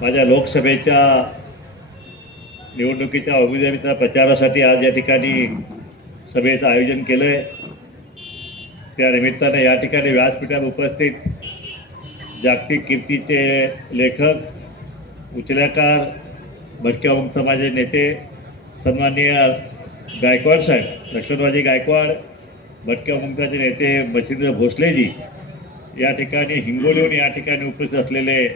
माझ्या लोकसभेच्या निवडणुकीच्या उमेदवारीच्या प्रचारासाठी आज या ठिकाणी सभेचं आयोजन केलं आहे त्या निमित्तानं या ठिकाणी व्यासपीठावर उपस्थित जागतिक कीर्तीचे लेखक उचल्याकार भटक्या मुक्त समाजाचे नेते सन्माननीय गायकवाड साहेब लक्ष्मणराजे गायकवाड भटक्या मुक्ताचे नेते मच्छिंद्र भोसलेजी या ठिकाणी हिंगोलीहून या ठिकाणी उपस्थित असलेले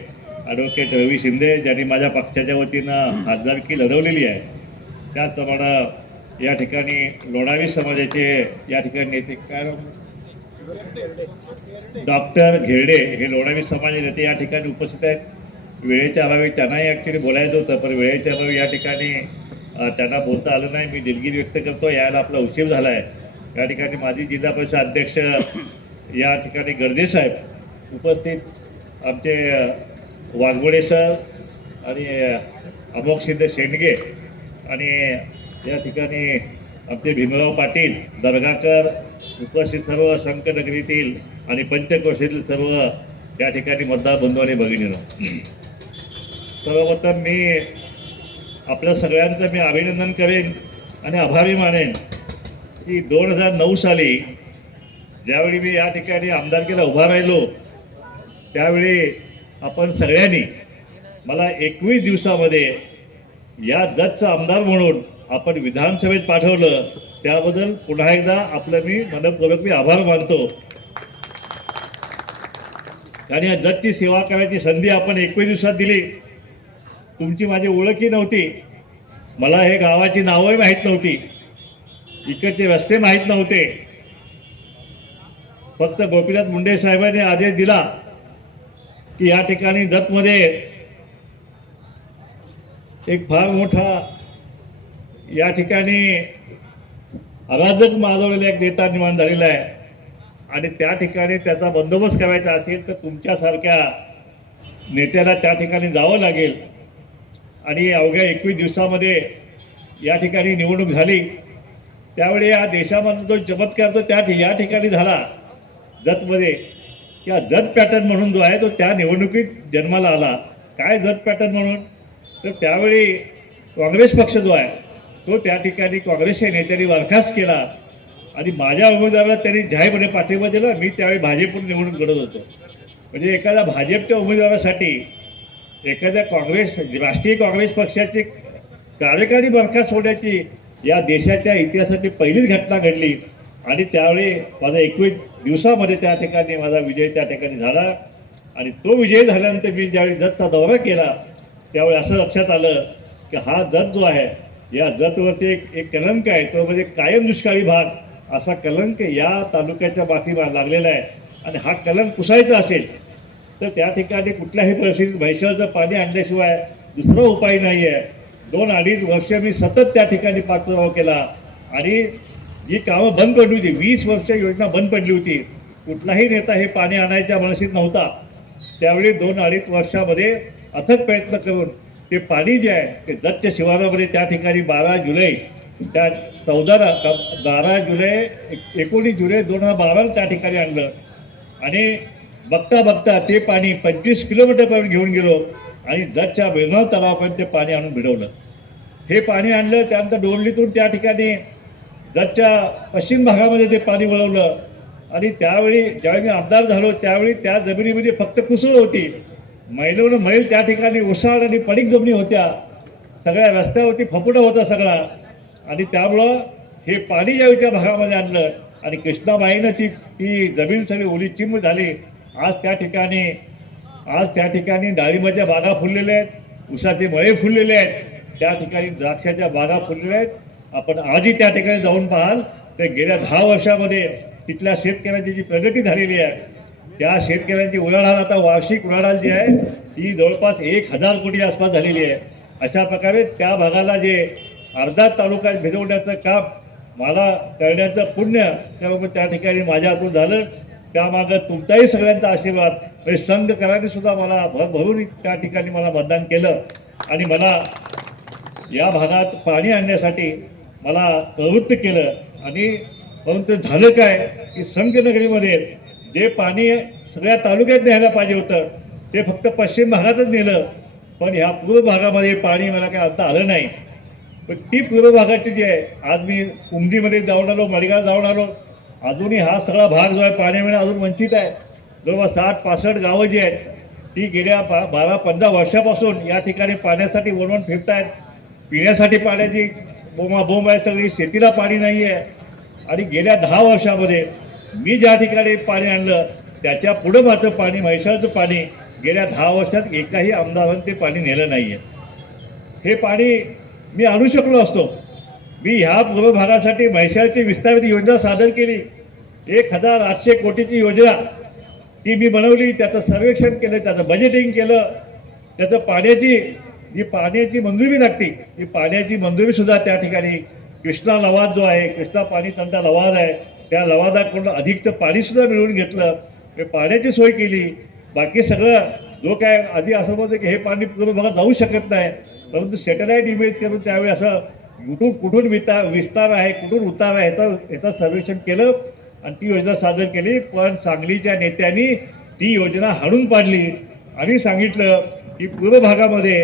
ॲडव्होकेट रवी शिंदे ज्यांनी माझ्या पक्षाच्या वतीनं खासदारकी लढवलेली आहे त्याचप्रमाणे या ठिकाणी लोणावी समाजाचे या ठिकाणी नेते काय? डॉक्टर घेरडे हे लोणावी समाज नेते या ठिकाणी उपस्थित आहेत. वेळेच्या अभावी त्यांनाही ॲक्च्युली बोलायचं होतं पण वेळेच्या अभावी या ठिकाणी त्यांना बोलता आलं नाही. मी दिलगिरी व्यक्त करतो. यायला आपला उशीर झाला आहे. या ठिकाणी माजी जिल्हा परिषद अध्यक्ष या ठिकाणी गर्दे साहेब उपस्थित आमचे अ, सर आणि अ, अमोक सिद्ध शेंडगे आणि या ठिकाणी आमचे भीमराव पाटील दर्गाकर उपस्थित सर्व संकटनगरीतील आणि पंचकोशीतील सर्व या ठिकाणी मतदार बंधू आणि भगिनीनं. सर्वप्रथम मी आपल्या सगळ्यांचं मी अभिनंदन करेन आणि आभारी मानेन की दोन हजार नऊ साली ज्यावेळी मी या ठिकाणी आमदारकीला उभा राहिलो त्यावेळी आपण सगळ्यांनी मला एकवीस दिवसामध्ये या जजचा आमदार म्हणून आपण विधानसभेत पाठवलं त्याबद्दल पुन्हा एकदा आपलं मी मनपूर्वक मी आभार मानतो. आणि या जजची सेवा करायची संधी आपण एकवीस दिवसात दिली. तुमची माझी ओळखही नव्हती. मला हे गावाची नावंही माहीत नव्हती. इकडचे रस्ते माहीत नव्हते. फक्त गोपीनाथ मुंडे साहेबांनी आदेश दिला. की या ठिकाणी जतमध्ये एक फार मोठा या ठिकाणी अराजक माजवलेला एक नेता निर्माण झालेला आहे. आणि त्या ठिकाणी त्याचा बंदोबस्त करायचा असेल तर तुमच्यासारख्या नेत्याला त्या ठिकाणी जावं लागेल. आणि अवघ्या एकवीस दिवसामध्ये या ठिकाणी निवडणूक झाली. त्यावेळी या देशामध्ये जो चमत्कार तो त्या या ठिकाणी झाला. जतमध्ये किंवा जत पॅटर्न म्हणून जो आहे तो त्या निवडणुकीत जन्माला आला. काय जत पॅटर्न म्हणून? तर त्यावेळी काँग्रेस पक्ष जो आहे तो त्या ठिकाणी काँग्रेसच्या नेत्यांनी बरखास्त केला. आणि माझ्या उमेदवाराला त्यांनी जाहीरपणे पाठिंबा दिला. मी त्यावेळी भाजपकडून निवडून घडत होतो. म्हणजे एखाद्या भाजपच्या उमेदवारासाठी एखाद्या काँग्रेस राष्ट्रीय काँग्रेस पक्षाची कार्यकारी बरखास्त होण्याची या देशाच्या इतिहासाची पहिलीच घटना घडली. आणि त्यावेळी माझा एकवीस दिवसामध्ये त्या ठिकाणी माझा विजय त्या ठिकाणी झाला. आणि तो विजय झाल्यानंतर मी ज्यावेळी जतचा दौरा केला त्यावेळी असं लक्षात आलं की हा जत जो आहे या जतवरती एक एक कलंक आहे तो म्हणजे कायम दुष्काळी भाग. असा कलंक या तालुक्याच्या माथी लागलेला आहे आणि हा कलंक पुसायचा असेल तर त्या ठिकाणी कुठल्याही परिस्थितीत म्हैसाळचं पाणी आणल्याशिवाय दुसरा उपाय नाही आहे दोन अडीच वर्ष मी सतत त्या ठिकाणी पाठपुरावा केला आणि जी कामं बंद पडली होती. वीस वर्ष योजना बंद पडली होती. कुठलाही नेता हे पाणी आणायच्या मनसीत नव्हता. त्यावेळी दोन अडीच वर्षामध्ये अथक प्रयत्न करून ते पाणी जे आहे ते दत्त शिवारामध्ये त्या ठिकाणी बारा जुलै त्या चौदा बारा जुलै एकोणीस जुलै दोन हजार बाराला त्या ठिकाणी आणलं. आणि बघता बघता ते पाणी पंचवीस किलोमीटरपर्यंत घेऊन गेलो आणि जतच्या वेगाव तलावापर्यंत ते पाणी आणून भिडवलं. हे पाणी आणलं त्यानंतर डोंबलीतून त्या ठिकाणी जतच्या पश्चिम भागामध्ये ते पाणी वळवलं आणि त्यावेळी ज्यावेळी मी आमदार झालो त्यावेळी त्या जमिनीमध्ये फक्त कुसळ होती. मैलवून मैल त्या ठिकाणी उसाळ आणि पडीक जमिनी होत्या. सगळ्या रस्त्यावरती फपुटा होता सगळा. आणि त्यामुळं हे पाणी ज्यावेळीच्या भागामध्ये आणलं. आणि कृष्णाबाईनं ती ती जमीन सगळी ओली चिंब झाली. आज त्या ठिकाणी आज त्या ठिकाणी डाळिंबाच्या बागा फुललेल्या आहेत. उसाचे मळे फुललेले आहेत. त्या ठिकाणी द्राक्षाच्या बागा फुललेल्या आहेत. आपण आजही त्या ठिकाणी जाऊन पाहाल. तर गेल्या दहा वर्षामध्ये तिथल्या शेतकऱ्यांची जी प्रगती झालेली आहे त्या शेतकऱ्यांची उलाढाल आता वार्षिक उलाढाल जी आहे ती जवळपास एक हजार कोटी आसपास झालेली आहे. अशा प्रकारे त्या भागाला जे अर्धा तालुका भिजवण्याचं काम मला करण्याचं पुण्य त्याबाबत त्या ठिकाणी माझ्या हातून झालं. त्यामागं तुमचाही सगळ्यांचा आशीर्वाद. म्हणजे संघकरांनी सुद्धा मला भरभरून त्या ठिकाणी मला मतदान केलं. आणि मला या भागात पाणी आणण्यासाठी मला प्रवृत्त केलं. आणि परंतु झालं काय? की संघनगरीमध्ये जे पाणी सगळ्या तालुक्यात न्यायला पाहिजे होतं ते फक्त पश्चिम भागातच नेलं. पण ह्या पूर्व भागामध्ये पाणी मला काय आता आलं नाही. पण ती पूर्व भागाची जी आहे आज मी उमदीमध्ये जाऊन आलो मडगाव जाऊन आलो. अजूनही हा सगळा भाग जो आहे पाण्यामुळे अजून वंचित आहे. जवळपास साठ पासष्ट गावं जी आहेत ती गेल्या बा बारा पंधरा वर्षापासून या ठिकाणी पाण्यासाठी वणवण फिरतायत. पिण्यासाठी पाण्याची बोंबाबोंब आहे सगळी शेतीला पाणी नाही आहे आणि गेल्या दहा वर्षामध्ये मी ज्या ठिकाणी पाणी आणलं त्याच्या पुढं मात्र पाणी म्हैसाळचं पाणी गेल्या दहा वर्षात एकाही आमदारानं ते पाणी नेलं नाही आहे हे पाणी मी आणू शकलो असतो. मी ह्या पूर्व भागासाठी म्हैसाळची विस्तारित योजना सादर केली. एक हजार आठशे कोटीची योजना ती मी बनवली. त्याचं सर्वेक्षण केलं त्याचं बजेटिंग केलं. त्याचं पाण्याची जी पाण्याची मंजुरी लागते. ती पाण्याची मंजुरीसुद्धा त्या ठिकाणी कृष्णा लवाद जो आहे कृष्णा पाणी तंटा लवाद आहे त्या लवादाकडून अधिकचं पाणीसुद्धा मिळवून घेतलं. हे पाण्याची सोय केली. बाकी सगळं जो काय आधी असं म्हणतो की हे पाणी पूर्व भागात जाऊ शकत नाही. परंतु सॅटेलाईट इमेज करून त्यावेळी असं कुठून कुठून विता विस्तार आहे कुठून उतार आहे ह्याचा ह्याचं सर्वेक्षण केलं आणि ती योजना सादर केली. पण सांगलीच्या नेत्यांनी ती योजना हाणून पाडली. आणि सांगितलं की पूर्व भागामध्ये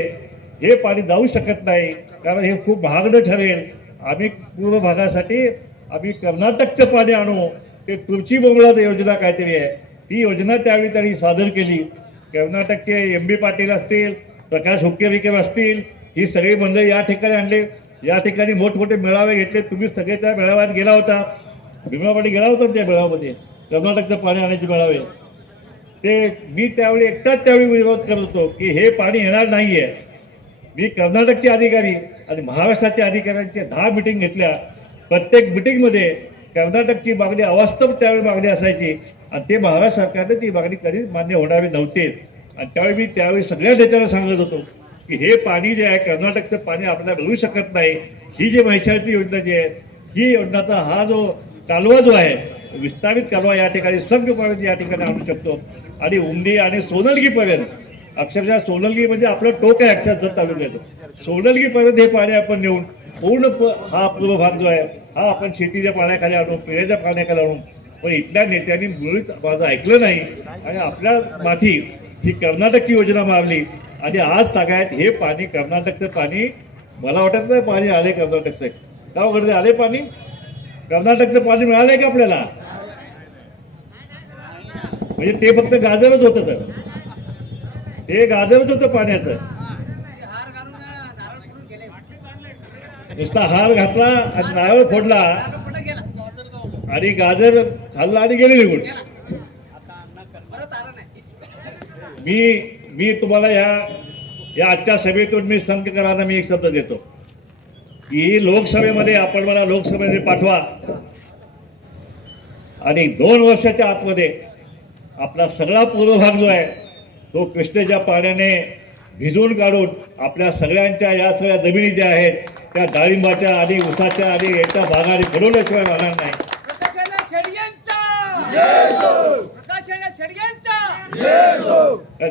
हे पाणी जाऊ शकत नाही कारण हे खूप महागडं ठरेल. आम्ही पूर्व भागासाठी आम्ही कर्नाटकचं पाणी आणू. ते तुमची बोंगळा योजना काहीतरी आहे. ती योजना त्यावेळी त्यांनी सादर केली. कर्नाटकचे एम बी पाटील असतील प्रकाश हुक्केविकर असतील ही सगळी मंडळी या ठिकाणी आणले. या ठिकाणी मोठमोठे मेळावे घेतले. तुम्ही सगळे त्या मेळाव्यात गेला होता. भीमापाटी गेला होता त्या मेळाव्यामध्ये. कर्नाटकचं पाणी आणायचे मेळावे. ते मी त्यावेळी एकटाच त्यावेळी विरोध करत होतो की हे पाणी येणार नाही आहे मी कर्नाटकचे अधिकारी आणि महाराष्ट्राच्या अधिकाऱ्यांच्या दहा मिटिंग घेतल्या. प्रत्येक मिटिंगमध्ये कर्नाटकची मागणी अवास्तव त्यावेळी मागणी असायची. आणि ते महाराष्ट्र सरकारने ती मागणी कधीच मान्य होणारी नव्हती. आणि त्यावेळी मी त्यावेळी सगळ्या नेत्यांना सांगत होतो की हे पाणी जे आहे कर्नाटकचं पाणी आपल्याला मिळू शकत नाही. ही जी म्हैसाळची योजना जी आहे ही योजनाचा हा जो कालवा जो आहे विस्तारित कालवा या ठिकाणी संघपर्यंत या ठिकाणी आणू शकतो. आणि उमदी आणि सोनलगीपर्यंत अक्षरशः सोनलगी म्हणजे आपलं टोक आहे अक्षरशः तालुक्याचं. सोनलगीपर्यंत हे पाणी आपण नेऊन पूर्ण हा पूर्व भाग जो आहे हा आपण शेतीच्या पाण्याखाली आणू पिण्याच्या पाण्याखाली आणू पण इथल्या नेत्यांनी मुळीच माझं ऐकलं नाही आणि आपल्या माथी ही कर्नाटकची योजना मारली आणि आज तागायत हे पाणी कर्नाटकचं पाणी मला वाटत नाही पाणी आले कर्नाटकचं. का हो वगैरे आले पाणी? कर्नाटकचं पाणी मिळालंय का आपल्याला? म्हणजे ते फक्त गाजरच होतं तर. हे गाजवत होतं पाण्याचं. नुसता हार घातला आणि नारळ फोडला. आणि गाजर खाल्ला आणि गेले निघून. मी मी तुम्हाला या या आजच्या सभेतून मी संघकरांना मी एक शब्द देतो. की लोकसभेमध्ये आपण मला लोकसभेमध्ये पाठवा. आणि दोन वर्षाच्या आतमध्ये आपला सगळा पूर्वभाग जो आहे तो कृष्णेच्या पाण्याने भिजवून काढून आपल्या सगळ्यांच्या या सगळ्या जमिनी ज्या आहेत त्या डाळिंबाच्या आणि उसाच्या आणि याच्या भागाने फिरवल्याशिवाय राहणार नाही.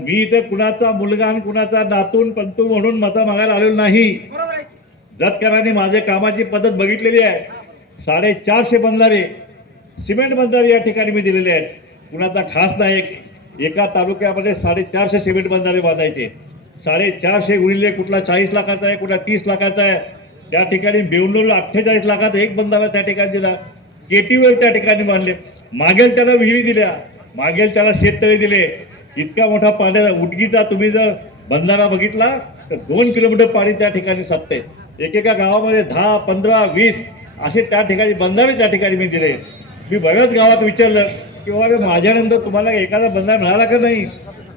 मी इथे कुणाचा मुलगा आणि कुणाचा नातून पंतू म्हणून मतं मागायला आलेलो नाही. जतकरांनी माझे कामाची पद्धत बघितलेली आहे. साडेचारशे बंधारे सिमेंट बंधारे या ठिकाणी मी दिलेले आहेत. कुणाचा खास नाही एका तालुक्यामध्ये साडेचारशे सिमेंट बंधारे बांधायचे. साडेचारशे गुणिले कुठला चाळीस लाखाचा आहे कुठला तीस लाखाचा आहे. त्या ठिकाणी बेवलोला अठ्ठेचाळीस लाखाचा एक बंधारा त्या ठिकाणी दिला. केटीवर त्या ठिकाणी बांधले. मागेल त्याला विहिरी दिल्या. मागेल त्याला शेततळे दिले. इतका मोठा पाण्या उटगीचा तुम्ही जर बंधारा बघितला तर दोन किलोमीटर पाणी त्या ठिकाणी साधते एकेका गावामध्ये दहा पंधरा वीस असे त्या ठिकाणी बंधारे त्या ठिकाणी मी दिले. मी बऱ्याच गावात विचारलं किंवा माझ्यानंतर तुम्हाला एखादा बंदा मिळाला का नाही?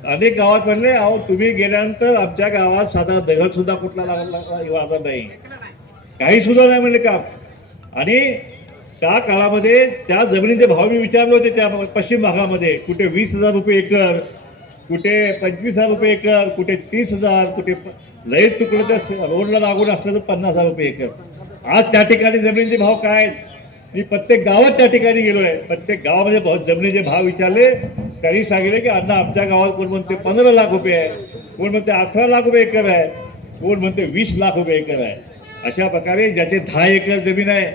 अनेक गावात म्हणले अहो तुम्ही गेल्यानंतर आमच्या गावात साधा दगड सुद्धा कुठला लागला वाजत नाही. काही सुद्धा नाही म्हणले का? आणि त्या काळामध्ये त्या जमिनीचे भाव मी विचारले होते त्या पश्चिम भागामध्ये. कुठे वीस हजार रुपये एकर कुठे पंचवीस हजार रुपये एकर कुठे तीस हजार कुठे प- लयच त्या रोडला लागून असलं तर पन्नास हजार रुपये एकर. आज त्या ठिकाणी जमिनीचे भाव काय आहेत? मी प्रत्येक गावात त्या ठिकाणी गेलो आहे प्रत्येक गावामध्ये बहुत जमिनीचे भाव विचारले त्यांनी सांगितले की अण्णा आमच्या गावात कोण म्हणते पंधरा लाख रुपये आहे कोण म्हणते अठरा लाख रुपये एकर आहे कोण म्हणते वीस लाख रुपये एकर आहे. अशा प्रकारे ज्याचे दहा एकर जमीन आहे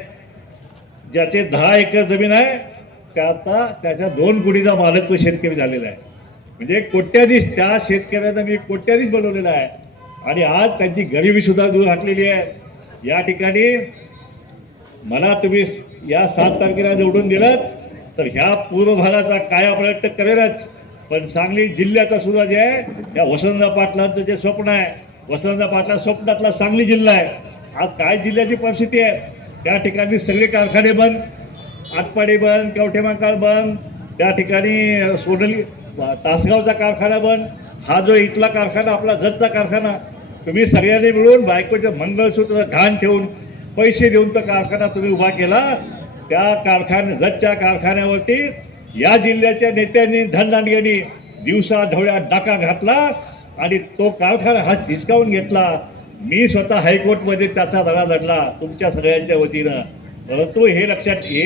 ज्याचे दहा एकर जमीन आहे त्याचा त्याच्या दोन कोटीचा मालक तो शेतकरी झालेला आहे. म्हणजे कोट्याधीश त्या शेतकऱ्यांना मी कोट्याधीश बनवलेला आहे. आणि आज त्यांची गरिबीसुद्धा दूर हटलेली आहे. या ठिकाणी मला तुम्ही या सात तारखेला निवडून दिलं तर ह्या पूर्व भागाचा काया प्रयत्न करेलच पण सांगली जिल्ह्याचा सुद्धा जे आहे या वसंतराव पाटलांचं जे स्वप्न आहे वसंतराव पाटला स्वप्नातला सांगली जिल्हा आहे. आज काय जिल्ह्याची परिस्थिती आहे? त्या ठिकाणी सगळे कारखाने बंद आटपाडी बंद कवठेमाकाळ बंद त्या ठिकाणी सोडली तासगावचा कारखाना बंद हा जो इथला कारखाना आपला घरचा कारखाना तुम्ही सगळ्यांनी मिळून बायकोचं मंगळसूत्र घाण ठेवून पैसे देऊन तो कारखाना तुम्ही उभा केला त्या कारखान्या जतच्या कारखान्यावरती या जिल्ह्याच्या नेत्यांनी धनदांडग्यांनी दिवसा ढवळ्या डाका घातला आणि तो कारखाना हा हिसकावून घेतला. मी स्वतः हायकोर्टमध्ये त्याचा लढा लढला तुमच्या सगळ्यांच्या वतीनं. परंतु हे लक्षात हे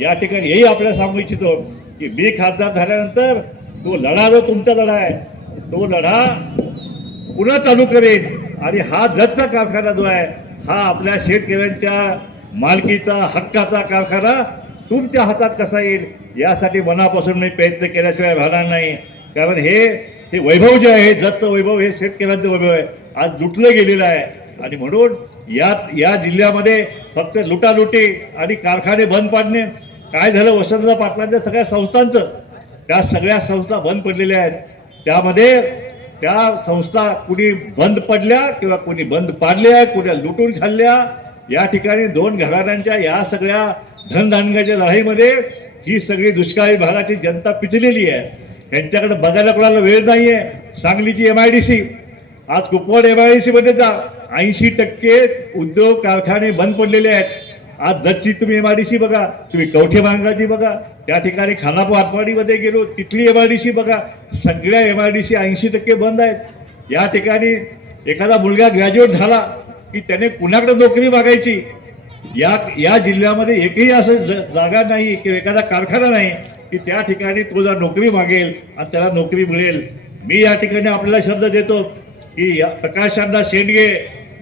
या ठिकाणी हेही आपल्याला सांगू इच्छितो की मी खासदार झाल्यानंतर तो लढा जो तुमचा लढा आहे तो लढा पुन्हा चालू करेन. आणि हा जतचा कारखाना जो आहे हा आपल्या शेतकऱ्यांच्या मालकीचा हक्काचा कारखाना तुमच्या हातात कसा येईल यासाठी मनापासून मी प्रयत्न केल्याशिवाय राहणार नाही. कारण हे हे वैभव जे आहे जतचं वैभव हे शेतकऱ्यांचं वैभव आहे. आज लुटलं गेलेलं आहे. आणि म्हणून यात या जिल्ह्यामध्ये फक्त लुटालुटी आणि कारखाने बंद पाडणे काय झालं वसंतराव पाटलांच्या सगळ्या संस्थांचं त्या सगळ्या संस्था बंद पडलेल्या आहेत. त्यामध्ये त्या संस्था कुणी बंद पडल्या किंवा कुणी बंद पाडल्या कुण्या लुटून खाल्ल्या या ठिकाणी दोन घराण्यांच्या या सगळ्या धनधानगाच्या लढाईमध्ये ही सगळी दुष्काळी भागाची जनता पिचलेली आहे. यांच्याकडे बघायला कोणाला वेळ नाही आहे सांगलीची एम आय डी सी आज कुपवाड एम आय डी सीमध्ये जा. ऐंशी टक्के उद्योग कारखाने बंद पडलेले आहेत. आज जतची तुम्ही एम आय डी सी बघा तुम्ही कवठे बांगाची बघा त्या ठिकाणी खानापूर आटवाडीमध्ये गेलो तिथली एम आय डी सी बघा सगळ्या एम आय डी सी ऐंशी टक्के बंद आहेत. या ठिकाणी एखादा मुलगा ग्रॅज्युएट झाला की त्याने कुणाकडे नोकरी मागायची? या या जिल्ह्यामध्ये एकही असं जागा नाही किंवा एखादा कारखाना नाही की त्या ठिकाणी तो जर नोकरी मागेल आणि त्याला नोकरी मिळेल. मी या ठिकाणी आपल्याला शब्द देतो की या प्रकाशांना शेंडगे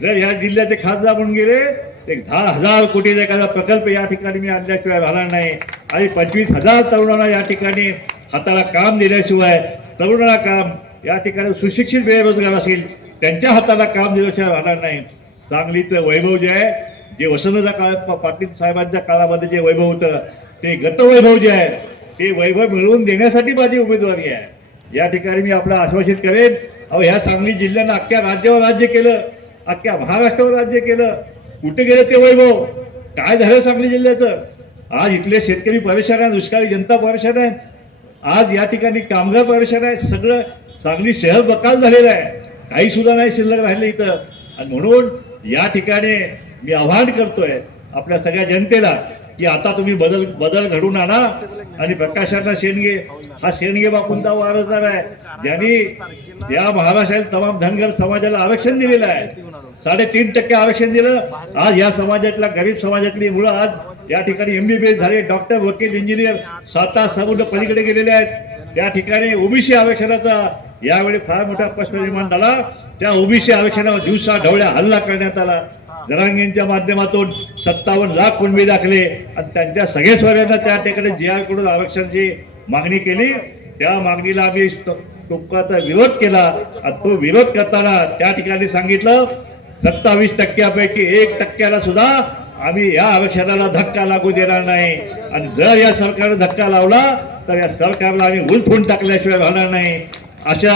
जर या जिल्ह्याचे खासदार म्हणून गेले एक दहा हजार कोटीचा एखादा प्रकल्प या ठिकाणी मी आणल्याशिवाय राहणार नाही. आणि पंचवीस हजार तरुणांना या ठिकाणी हाताला काम दिल्याशिवाय तरुणाला काम या ठिकाणी सुशिक्षित बेरोजगार असेल त्यांच्या हाताला काम दिल्याशिवाय राहणार नाही. सांगलीचं वैभव जे आहे जे वसंतचा काळ पाटील साहेबांच्या काळामध्ये जे वैभव होतं ते गतवैभव जे आहे ते वैभव मिळवून देण्यासाठी माझी उमेदवारी आहे. या ठिकाणी मी आपलं आश्वासित करेन. अहो ह्या सांगली जिल्ह्यानं अख्ख्या राज्यावर राज्य केलं अख्ख्या महाराष्ट्रावर राज्य केलं. कुठे गेलं ते वैभव? काय झालं सांगली जिल्ह्याचं? आज इथले शेतकरी परेशान आहे दुष्काळी जनता परेशान आहे आज या ठिकाणी कामगार परेशान आहे सगळं सांगली शहर बकाल झालेलं आहे. काही सुद्धा नाही शिल्लक राहिलं इथं. आणि म्हणून या ठिकाणी मी आव्हान करतोय आपल्या सगळ्या जनतेला की आता तुम्ही बदल बदल घडून आणा आणि प्रकाशांना शेणगे हा शेणगे बापूंचा वारसदार आहे. ज्यांनी या महाराष्ट्रातील तमाम धनगर समाजाला आरक्षण दिलेलं आहे. साडेतीन टक्के आरक्षण दिलं. आज या समाजातल्या गरीब समाजातली मुलं आज या ठिकाणी एमबीबीएस झाले. डॉक्टर वकील इंजिनियर साता समुद्र पलीकडे गेलेले आहेत. त्या ठिकाणी ओबीसी आरक्षणाचा यावेळी फार मोठा प्रश्न निर्माण झाला. त्या ओबीसी आरक्षणावर दिवसा ढवळ्या हल्ला करण्यात आला. जरांगींच्या माध्यमातून सत्तावन्न लाख कुणबी दाखले आणि त्यांच्या सगळे स्वर्यांना त्या ठिकाणी जे आरकडून आरक्षणाची मागणी केली. त्या मागणीला आम्ही टोकाचा विरोध केला. आणि तो विरोध करताना त्या ठिकाणी सांगितलं सत्तावीस टक्क्यापैकी एक टक्क्याला सुद्धा आम्ही या आरक्षणाला धक्का लागू देणार नाही. आणि जर या सरकारनं धक्का लावला तर या सरकारला आम्ही उलफून टाकल्याशिवाय राहणार नाही. अशा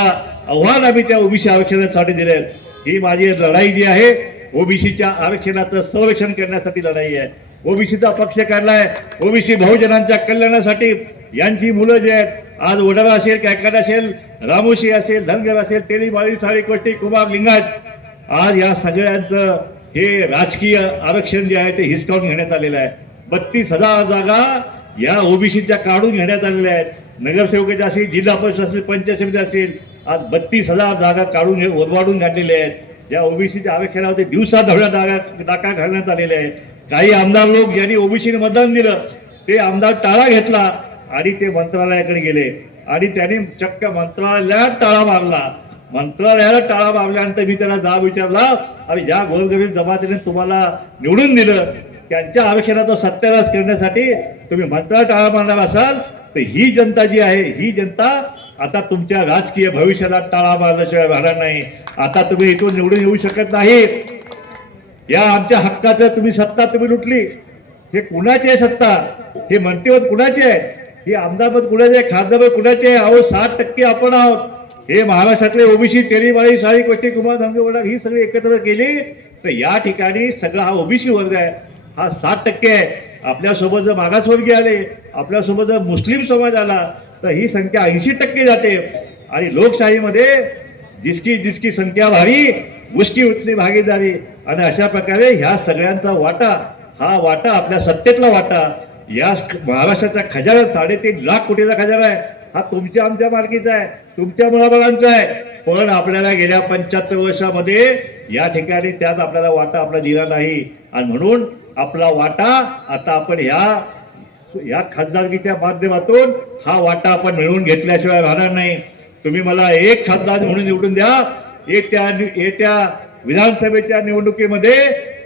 आव्हान आम्ही त्या ओबीसी आरक्षणासाठी दिले ही माझी लढाई जी आहे ओबीसीच्या आरक्षणाचं संरक्षण करण्यासाठी लढाई आहे. ओबीसीचा पक्ष काढलाय ओबीसी बहुजनांच्या कल्याणासाठी यांची मुलं जे आहेत आज वडाळा असेल कॅकाड असेल रामोशी असेल धनगर असेल तेली बाळी साळी कोटी कुमार लिंगात आज या सगळ्यांचं हे राजकीय आरक्षण जे आहे ते हिसकावून घेण्यात आलेलं आहे. बत्तीस हजार जागा या ओबीसीच्या काढून घेण्यात आलेल्या आहेत. नगरसेवकाच्या असेल जिल्हा परिषद पंचायत समिती असेल आज बत्तीस हजार जागा काढून ओरवाडून घातलेल्या आहेत. या ओबीसीच्या आरक्षणावरती दिवसा धवळ्या डागा डाका घालण्यात आलेल्या आहे काही आमदार लोक ज्यांनी ओबीसीने मतदान दिलं ते आमदार टाळा घेतला आणि ते मंत्रालयाकडे गेले. आणि त्यांनी चक्क मंत्रालयात टाळा मारला. मंत्रालयाला टाळा मारल्यानंतर मी त्याला जाब विचारला आणि ज्या गोरगरीब जमातीने तुम्हाला निवडून दिलं. त्यांच्या आरक्षणाचा सत्यानाश करण्यासाठी तुम्ही मंत्रालय टाळा मारणार असाल तर ही जनता जी आहे ही जनता आता तुमच्या राजकीय भविष्याला टाळा मारल्याशिवाय राहणार नाही. आता तुम्ही इथून निवडून येऊ शकत नाही. या आमच्या हक्काचं तुम्ही सत्ता तुम्ही लुटली. हे कुणाची आहे सत्ता? हे मंत्रीपद कुणाचे आहे? हे आमदारपद कुणाचे आहे? खासदारपद कुणाचे आहे? अहो सात टक्के आपण आहोत. हे महाराष्ट्रातले ओबीसी तेलीबाळी साळी कोटी कुमार धनगेवडा ही सगळी एकत्र केली तर या ठिकाणी सगळा हा ओबीसी वर्ग आहे. हा सात टक्के आहे. आपल्यासोबत जर मागासवर्गीय आले आपल्यासोबत जर मुस्लिम समाज आला तर ही संख्या ऐंशी टक्के जाते. आणि लोकशाहीमध्ये जिसकी जिसकी संख्या भारी उसकी उतली भागीदारी. आणि अशा प्रकारे ह्या सगळ्यांचा वाटा हा वाटा आपल्या सत्तेतला वाटा या महाराष्ट्राच्या खजान्यात साडेतीन लाख कोटीचा खजाना आहे. हा तुमच्या आमच्या मालकीचा आहे तुमच्या मुलाबाळांचा आहे. पण आपल्याला गेल्या पंच्याहत्तर वर्षामध्ये या ठिकाणी त्यात आपल्याला वाटा आपला दिला नाही. आणि म्हणून आपला वाटा आता आपण ह्या या खासदारकीच्या माध्यमातून हा वाटा आपण मिळवून घेतल्याशिवाय राहणार नाही. तुम्ही मला एक खासदार म्हणून निवडून द्या. येत्या येत्या विधानसभेच्या निवडणुकीमध्ये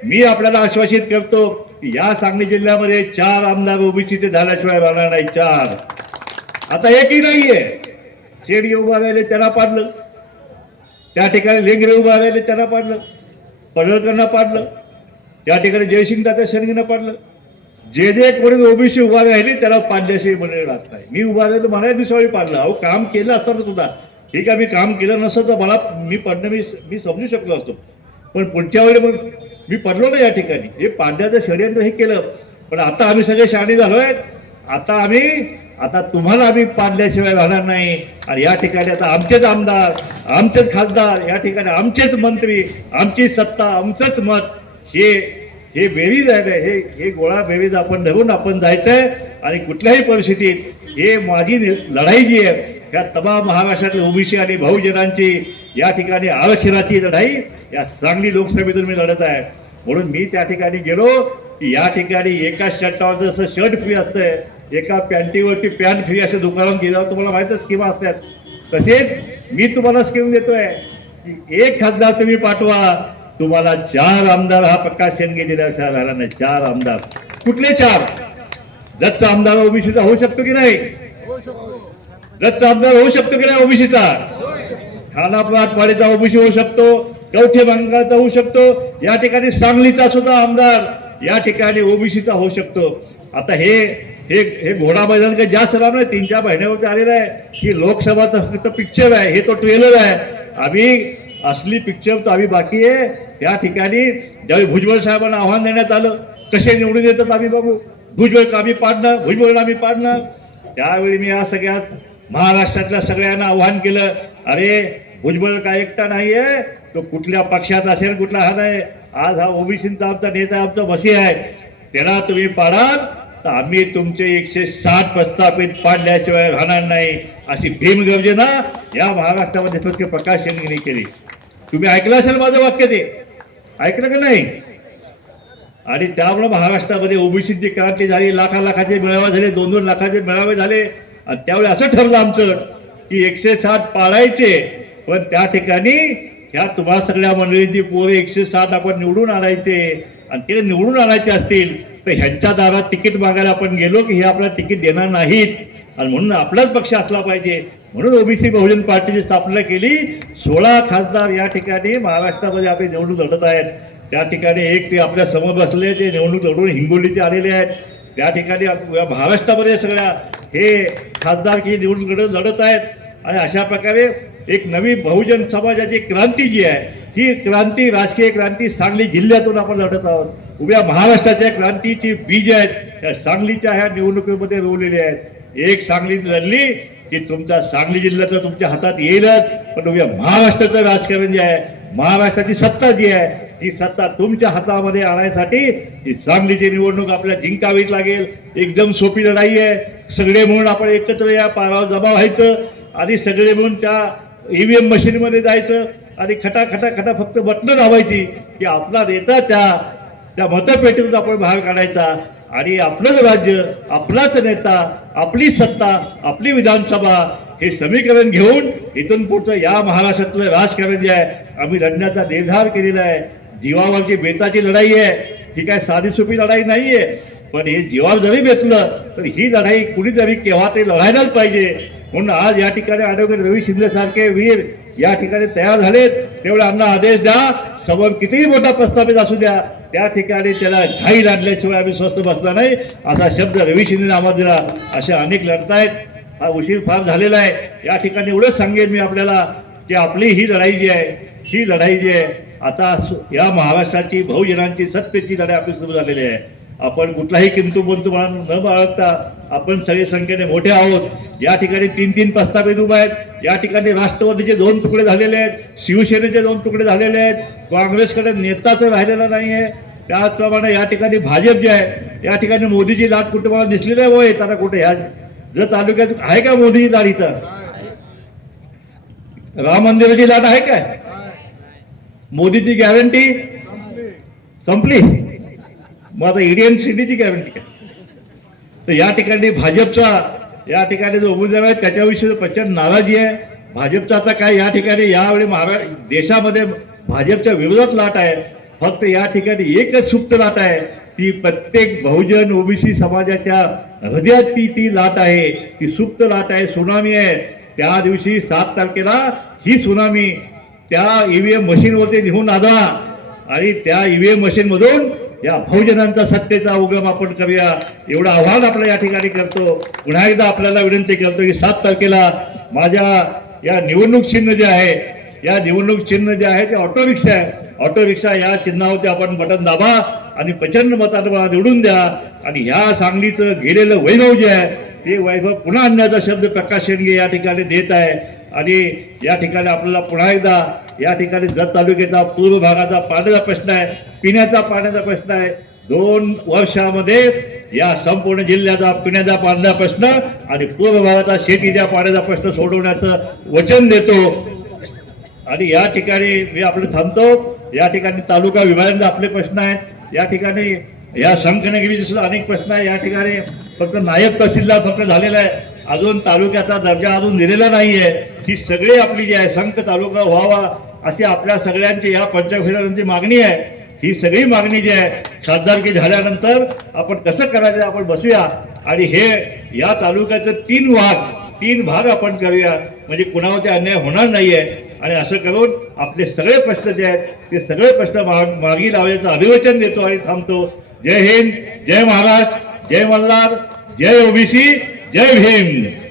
मी आपल्याला आश्वासित करतो की या सांगली जिल्ह्यामध्ये चार आमदार ओबीसीचे झाल्याशिवाय राहणार नाही. चार. आता एकही नाहीये. शेडी उभा राहिले त्याला पाडलं. त्या ठिकाणी लेंगरे उभा राहिले त्यांना पाडलं. पडळकरांना पाडलं. त्या ठिकाणी जयसिंग दादा शेणगेनं पाडलं. जे जे कोणी ओबीसी उभा राहिले त्याला पाडल्याशिवाय म्हणे राहत नाही. मी उभा राहिलो मला दुसऱ्या पाडलं. अहो काम केलं असतं ना सुद्धा ठीक आहे मी काम केलं नसतं तर मला मी पडणं मी मी समजू शकलो असतो. पण पुढच्या वेळी मग मी पडलो ना या ठिकाणी. हे पाडण्याचं षडयंत्र हे केलं. पण आता आम्ही सगळे शहाणी आहेत आता आम्ही आता तुम्हाला आम्ही पाडल्याशिवाय राहणार नाही. आणि या ठिकाणी आता आमचेच आमदार आमचेच खासदार या ठिकाणी आमचेच मंत्री आमची सत्ता आमचंच मत हे हे बेरीज आहे हे हे गोळा बेरीज आपण धरून आपण जायचं आहे आणि कुठल्याही परिस्थितीत हे माझी लढाई जी आहे ह्या तमाम महाराष्ट्रातील ओबीसी आणि बहुजनांची या ठिकाणी आरक्षणाची लढाई या सांगली लोकसभेतून मी लढत आहे. म्हणून मी त्या ठिकाणी गेलो. की या ठिकाणी एका शर्टावर जसं शर्ट फ्री असतंय एका पॅन्टीवरती पॅन्ट फ्री असे दुकानात गेल्यावर तुम्हाला माहीतच स्कीम असतात. तसेच मी तुम्हाला स्कीम देतोय की एक खासदार तुम्ही पाठवा. तुम्हाला चार आमदार हा प्रकाश शेंडगे दिल्याशिवाय झाला नाही. चार आमदार. कुठले चार? जतचा आमदार ओबीसीचा होऊ शकतो की नाही? जतचा आमदार होऊ शकतो की नाही ओबीसीचा? खानापुरातवाडीचा ओबीसी होऊ शकतो. कवठे बंगालचा होऊ शकतो. या ठिकाणी सांगलीचा सुद्धा आमदार. या ठिकाणी ओबीसीचा होऊ शकतो. आता हे हे हे घोडा मैदान काही जास्त राहणार नाही. तीन चार महिन्यावरती आलेलं आहे की लोकसभाचं फक्त पिक्चर आहे. हे तो ट्रेलर आहे. आम्ही असली पिक्चर तर आम्ही बाकी आहे. त्या ठिकाणी ज्यावेळी भुजबळ साहेबांना आव्हान देण्यात आलं कसे निवडून येतात आम्ही बघू. भुजबळ आम्ही पाडणार? भुजबळ आम्ही पाडणार. त्यावेळी मी या सगळ्या महाराष्ट्रातल्या सगळ्यांना आव्हान केलं. अरे भुजबळ काय एकटा नाहीये? तो कुठल्या पक्षात असेल कुठला हा नाही. आज हा ओबीसीचा आमचा नेता आमचा बसी आहे. त्याला तुम्ही पाडाल तर आम्ही तुमचे एकशे साठ प्रस्थापित पाडल्याशिवाय राहणार नाही अशी भीमगर्जना या महाराष्ट्रामध्ये फक्त प्रकाश यांनी केली. तुम्ही ऐकलं असेल माझं वाक्य ते? ऐकलं का नाही? आणि त्यामुळे महाराष्ट्रामध्ये ओबीसीची क्रांती झाली लाखा लाखाचे मेळावे झाले दोन दोन लाखाचे मेळावे झाले. आणि त्यावेळी असं ठरलं आमचं की एकशे साठ पाळायचे पण त्या ठिकाणी ह्या तुम्हा सगळ्या मंडळींची पोरे एकशे सात आपण निवडून आणायचे. आणि ते निवडून आणायचे असतील तर ह्यांच्या दारात तिकीट मागायला आपण गेलो की हे आपल्याला तिकीट देणार नाहीत. आणि म्हणून आपलाच पक्ष असला पाहिजे. म्हणून ओबीसी बहुजन पार्टीची स्थापना केली. सोळा खासदार या ठिकाणी महाराष्ट्रामध्ये आपली निवडणूक लढत आहेत. त्या ठिकाणी एक ते आपल्यासमोर बसले ते निवडणूक लढून हिंगोलीचे आलेले आहेत. त्या ठिकाणी आप- महाराष्ट्रामध्ये सगळ्या हे खासदार की निवडणूक लढत लढत आहेत. आणि अशा प्रकारे एक नवी बहुजन समाजाची क्रांती जी आहे ही क्रांती राजकीय क्रांती सांगली जिल्ह्यातून आपण लढत आहोत. उभ्या महाराष्ट्राच्या क्रांतीची बीज आहेत त्या सांगलीच्या ह्या निवडणुकीमध्ये रोवलेली आहेत. एक सांगली लढली की तुमचा सांगली जिल्हा तर तुमच्या हातात येईलच पण उभ्या महाराष्ट्राचं राजकारण जे आहे महाराष्ट्राची सत्ता जी आहे ती सत्ता तुमच्या हातामध्ये आणायसाठी ही सांगलीची निवडणूक आपल्याला जिंकावीच लागेल. एकदम सोपी लढाई आहे. सगळे म्हणून आपण एकत्र या पारावर जमा व्हायचं. आणि सगळे म्हणून त्या ईव्हीएम मशीनमध्ये जायचं आणि खटा खटा खटा फक्त बटणं दाबायची की आपला नेता त्या त्या मतपेटीतून आपण बाहेर काढायचा. आणि आपलंच राज्य आपलाच नेता आपली सत्ता आपली विधानसभा हे समीकरण घेऊन इथून पुढचं या महाराष्ट्रातलं राजकारण जे आहे आम्ही लढण्याचा देधार केलेला आहे. जीवावरची बेताची लढाई आहे. ही काय साधी सोपी लढाई नाही आहे पण हे जीवावर जरी बेतलं तर ही लढाई कुणीतरी केव्हा ते लढायलाच पाहिजे. म्हणून आज या ठिकाणी ॲडव्होकेट रवी शिंदे सारखे वीर या ठिकाणी तयार झालेत. तेवढे आम्हाला आदेश द्या. समोर कितीही मोठा प्रस्थापित असू द्या त्या ठिकाणी त्याला घाई लागल्याशिवाय आम्ही स्वस्त बसला नाही. असा शब्द रवी शिंदेने आम्हाला दिला. असे अनेक लढतायत. हा उशीर फार झालेला आहे. या ठिकाणी एवढंच सांगेन मी आपल्याला की आपली ही लढाई जी आहे ही लढाई जी आहे आता सु- या महाराष्ट्राची बहुजनांची सत्तेची लढाई आपली सुरू झालेली आहे. आपण कुठलाही किंतू बंतू न बाळगता आपण सगळे संख्येने मोठे आहोत. या ठिकाणी तीन तीन प्रस्तावित उभा आहेत. या ठिकाणी राष्ट्रवादीचे दोन तुकडे झालेले आहेत. शिवसेनेचे दोन तुकडे झालेले आहेत. काँग्रेसकडे नेताच राहिलेला नाही आहे त्याचप्रमाणे या ठिकाणी भाजप जे आहे या ठिकाणी मोदीची लाट कुठे मला दिसली नाही हो येताना कुठे ह्या जर तालुक्यात आहे का मोदीची लाट इथं? राम मंदिराची लाट आहे काय? मोदीची गॅरंटी संपली. मग आता ईडीएन सीडीची गॅरंटी काय? तर या ठिकाणी भाजपचा या ठिकाणी जो उमेदवार आहे त्याच्याविषयी प्रचंड नाराजी आहे. भाजपचा आता काय या ठिकाणी यावेळी महारा देशामध्ये भाजपच्या विरोधात लाट आहे. फक्त या ठिकाणी एकच सुप्त लाट आहे. ती प्रत्येक बहुजन ओबीसी समाजाच्या हृदयात ती ती लाट आहे. ती सुप्त लाट आहे सुनामी आहे. त्या दिवशी सात तारखेला ही सुनामी त्या ईव्हीएम मशीनवरती निघून आला आणि त्या ईव्हीएम एम मशीनमधून या बहुजनांचा सत्तेचा उगम आपण करूया. एवढं आव्हान आपलं या ठिकाणी करतो. पुन्हा एकदा आपल्याला विनंती करतो की सात तारखेला माझ्या या निवडणूक चिन्ह जे आहे या निवडणूक चिन्ह जे आहे ते ऑटो रिक्षा आहे. ऑटो रिक्षा या चिन्हावरती आपण बटन दाबा आणि प्रचंड मतांना निवडून द्या. आणि ह्या सांगलीचं गेलेलं वैभव जे आहे ते वैभव पुन्हा आणण्याचा शब्द प्रकाश शेंडगे या ठिकाणी देत आहे. आणि या ठिकाणी आपल्याला पुन्हा एकदा या ठिकाणी जत तालुक्याचा पूर्व भागाचा पाण्याचा प्रश्न आहे पिण्याचा पाण्याचा प्रश्न आहे. दोन वर्षामध्ये या संपूर्ण जिल्ह्याचा पिण्याचा पाण्याचा प्रश्न आणि पूर्व भागाचा शेतीच्या पाण्याचा प्रश्न सोडवण्याचं वचन देतो. आणि या ठिकाणी मी आपलं थांबतो. या ठिकाणी तालुका विभागाचे आपले प्रश्न आहेत. या ठिकाणी या संखनगिरीचे सुद्धा अनेक प्रश्न आहे या ठिकाणी फक्त नायब तहसीलदार फक्त झालेला आहे. अजून तालुक्याचा दर्जा अजून दिलेला नाही आहे ही सगळी आपली जी आहे संत तालुका व्हावा अशी आपल्या सगळ्यांची या पंचक्षेत्रांची मागणी आहे. ही सगळी मागणी जी आहे खासदारकी झाल्यानंतर आपण कसं करायचं आपण बसूया. आणि हे या तालुक्याचे तीन भाग तीन भाग आपण करूया. म्हणजे कुणावरती अन्याय होणार नाही आहे आणि असं करून आपले सगळे प्रश्न जे आहेत ते सगळे प्रश्न माग मागी लावण्याचं अभिवचन देतो आणि थांबतो. जय हिंद जय महाराष्ट्र जय मल्हार जय ओबीसी. जय भीम